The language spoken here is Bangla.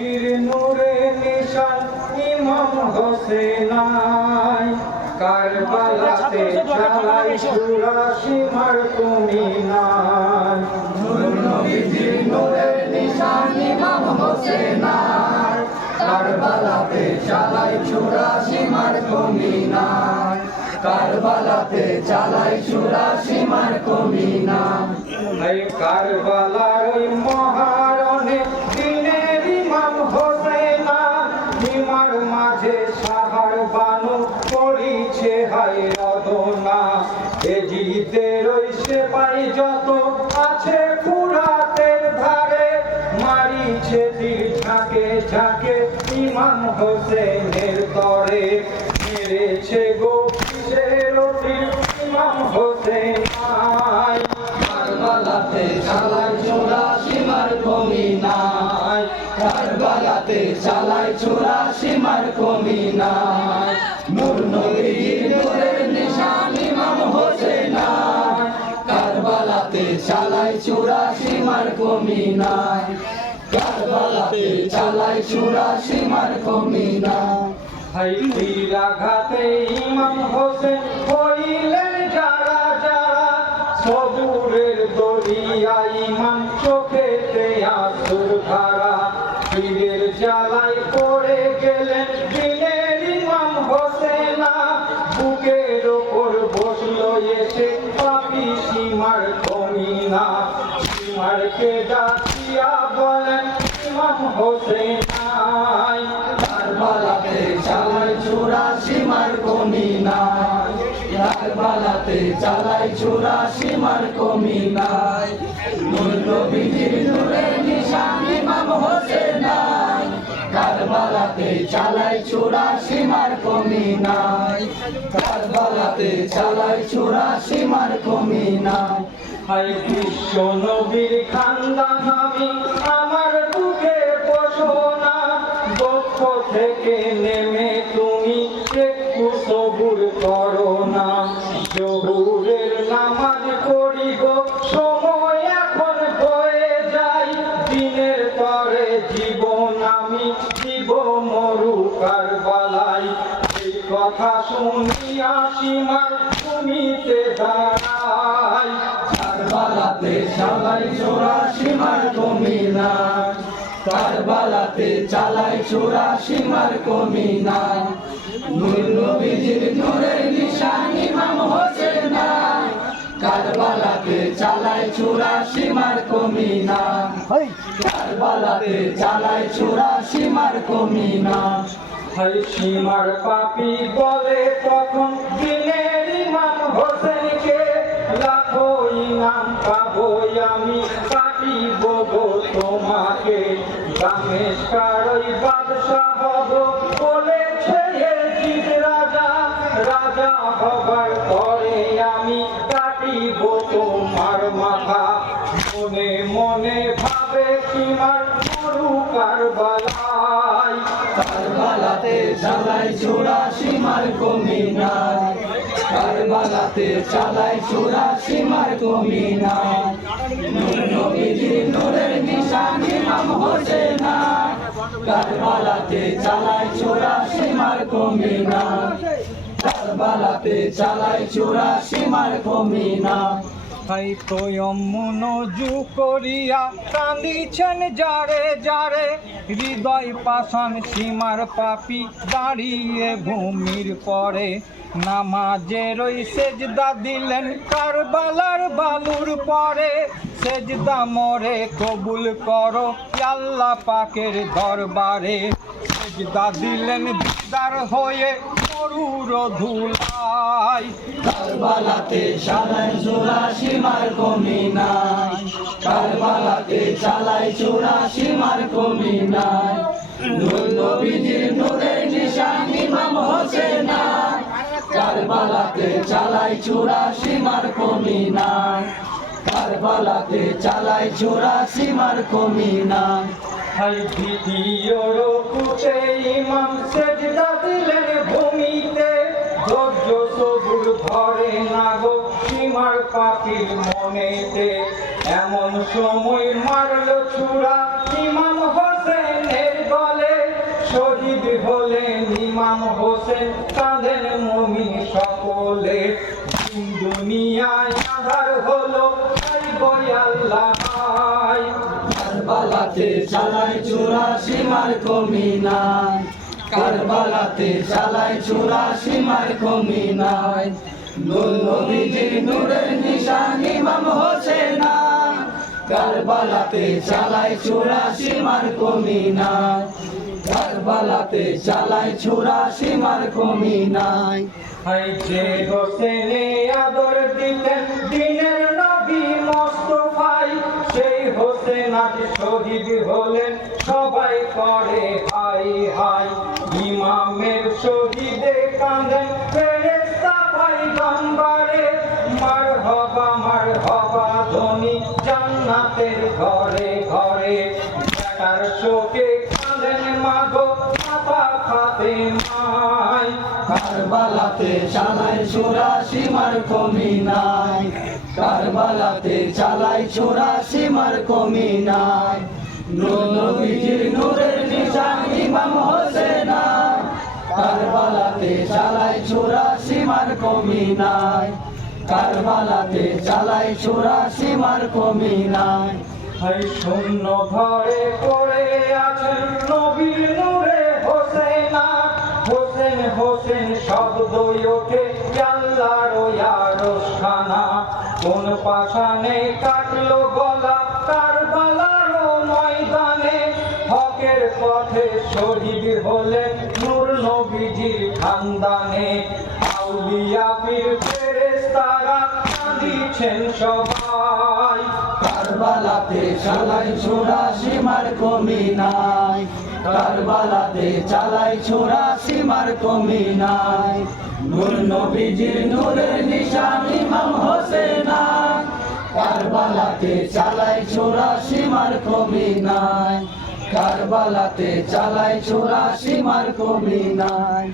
নবীজির নূরে নিশান ইমাম হোসেনাই কারবালাতে চালাই চুরাশি মার তুমি নাই নবীজির নূরে নিশান ইমাম হোসেনাই কারবালাতে চালাই চুরাশি মার তুমি নাই কারবালাতে চালাই চুরাশি মার তুমি নাই এই কারবালার ওই মহারণে দিনের ইমাম হোসেনা হিমার মাঝে সাহার বানু পড়িছে হাই রদনা এজিদের ওই সেপাই যত আছে ফুরাতের ধারে মারিছে তীর ঝাঁকে ঝাঁকে ইমাম হোসেনের তরে মেরেছে গো কিসের তীর ইমাম হোসেন কারবালাতে চালাই চুরাশি মার কমি নাই কারবালাতে চালাই চুরাশি মার কমি নাই নূর নবীর নূরের নিশান ইমাম হোসেনাই কারবালাতে চালাই চুরাশি মার কমি নাই কারবালাতে চালাই চুরাশি মার কমি নাই হাই তীরাঘাতে ইমাম হোসেন হইলেন যারা যারা সবুরের দরিয়া ইমাম চোখেতে আসুর ধারা পীরের জ্বালায় পড়ে গেলেন দিনের ইমাম হোসেনা বুকের ওপর বসলো এসে পাপি সীমার কমিনা সীমারকে ডাকিয়া বলেন ইমাম হোসেনাই কারবালাতে চালাই চুরাশি মার কমি নাই কারবালাতে চালাই চুরাশি মার কমি নাই নূর নবীজির নূরের নিশান ইমাম হোসেনাই কারবালাতে চালাই চুরাশি মার কমি নাই কারবালাতে চালাই চুরাশি মার কমি নাই হাই বিশ্ব নবীর খানদান আমি আমার বুকে বসো না দুঃখ থেকে নেমে তুমি একটু সবুর করো না জহুরের নামাজ পড়িব সময় এখন হয়ে যাই দিনের তরে জীবন আমি জীব মরু কারবালাই এই কথা শুনিয়া সীমার ভূমিতে দাঁড়াই কারবালাতে চালাই চুরাশি মার কমি নাই কারবালাতে চালাই চুরাশি মার কমি নাই নূর নবীজির নূরের নিশান ইমাম হোসেনাই কারবালাতে চালাই চুরাশি মার কমি নাই কারবালাতে চালাই চুরাশি মার কমি নাই হাই সীমার পাপি বলে তখন দিনের ইমাম হোসেনকে লাখো ইনাম পাবো আমি কাটিব গো তোমাকে দামেস্কার ওই বাদশাহ হব বলেছে এজিদ রাজা রাজা হবার পরে আমি কাটিব তোমার মাথা মনে মনে ভাবে সীমার গুরু কারবালাই কারবালাতে চালাই চুরাশি মার কমি নাই কারবালাতে চালাই চুরাশি মার কমি নাই নূর নবীজির নূরের নিশান ইমাম হোসেনাই কারবালাতে চালাই চুরাশি মার কমি নাই কারবালাতে চালাই চুরাশি মার কমি নাই হাই তয়ম্মুন যু করিয়া কান্দিছেন যারে যারে হৃদয় পাষাণ সীমার পাপি দাঁড়িয়ে ভূমির পরে নামাজের ওই সেজদা দিলেন কারবালার বালুর পরে সেজদা মরে কবুল করো আল্লাহ পাকের দরবারে সেজদা দিলেন দিদার হয়ে মরুর ধুলাই কারবালাতে চালাই চুরাশি মার কমি নাই কারবালাতে চালাই চুরাশি মার কমি নাই নূর নবীজির নূরের নিশান ইমাম হোসেনাই কারবালাতে চালাই চুরাশি মার কমি নাই কারবালাতে চালাই চুরাশি মার কমি নাই হাই দ্বিতীয় রকুতে ইমাম সেজদা দিলেন ভূমিতে ধৈর্য সবুর ধরে না গো সীমার পাপির মনেতে এমন সময় মারল ছুরা ইমাম হোসেনের শহীদ হলেন ইমাম হোসেন কাঁদেন মুমিন সকলে দিন দুনিয়ায় আঁধার হলো তাই বই আল্লাহ হায়। কারবালাতে চালায় চুরাশি মার কমি নাই, কারবালাতে চালায় চুরাশি মার কমি নাই। নূর নবীজির নূরের নিশান ইমাম হোসেন, কারবালাতে চালায় চুরাশি মার কমি নাই, কারবালাতে চালায় চুরাশি মার কমি নাই। হাই যে হোসেনে আদর দিতেন দিনের নবী মোস্তফাই, সেই হোসেন আজ শহীদ হলেন সবাই করে হাই হাই। ইমামের শহীদে কাঁদেন ফেরেশতা পয়গম্বরে, মারহবা ধ্বনি জান্নাতের ঘরে ঘরে। বেটার শোকে কাঁদেন মাগো মাতা ফাতেমায়, কারবালাতে চালায় চুরাশি মার কমি নাই, কারবালাতে চালায় চুরাশি মার কমি নাই। নূর নবীজির নূরের নিশান ইমাম হোসেন, কারবালাতে চালায় চুরাশি মার কমি নাই, কারবালাতে চালায় চুরাশি মার কমি নাই। হাই শূন্য ঘরে পড়ে আছেন নবীর নূরে হোসেনা, হোসেন হোসেন শব্দ ওঠে আল্লাহর আরশখানা। কোন পাষাণে কাটলো গলা কারবালার ময়দানে, হকের পথে শহীদ হলেন নূর নবীজির খানদানে। আউলিয়া পীর ফেরেশতারা কাঁদিছেন সবাই, কারবালাতে চালায় চুরাশি মার কমি নাই, কারবালাতে চালায় চুরাশি মার কমি নাই। নূর নবীজির নূরের নিশান ইমাম হোসেন, কারবালাতে চালায় চুরাশি মার কমি নাই, কারবালাতে চালায় চুরাশি মার কমি নাই।